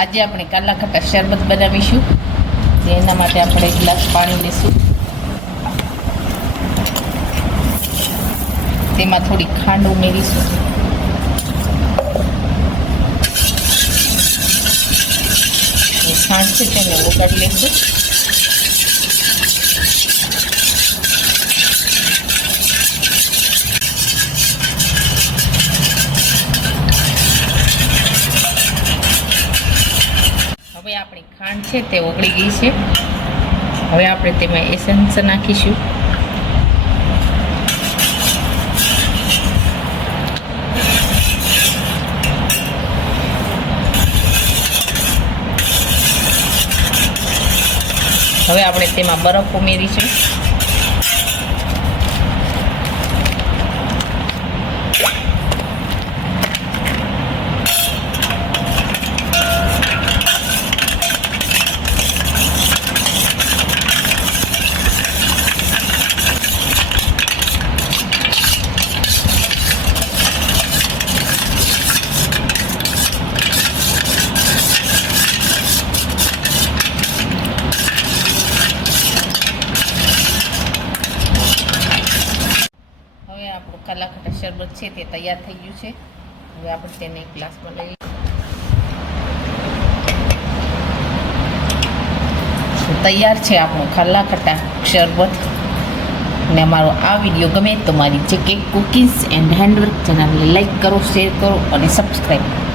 આજે આપણે કાલા ખટ્ટા શરબત બનાવીશું. એના માટે આપણે એક ગ્લાસ પાણી લઈશું. તેમાં થોડી ખાંડ ઉમેરીશું. ખાંડ છે તેને ઓગાળી લઈશું. હવે આપણી ખાંડ છે તે ઓગળી ગઈ છે. હવે આપણે તેમાં એસેન્સ નાખીશું. હવે આપણે તેમાં બરફ ઉમેરીશું. આપણું કાલા ખટ્ટા શરબત છે તે તૈયાર થઈ ગયું છે. હવે આપણે તેને એક ગ્લાસમાં લઈ તૈયાર છે આપણું કાલા ખટ્ટા શરબત. અને અમારો આ વિડીયો ગમે તો મારી જે કેક કુકીઝ એન્ડ હેન્ડવર્ક ચેનલને લાઈક કરો, શેર કરો અને સબસ્ક્રાઈબ કરો.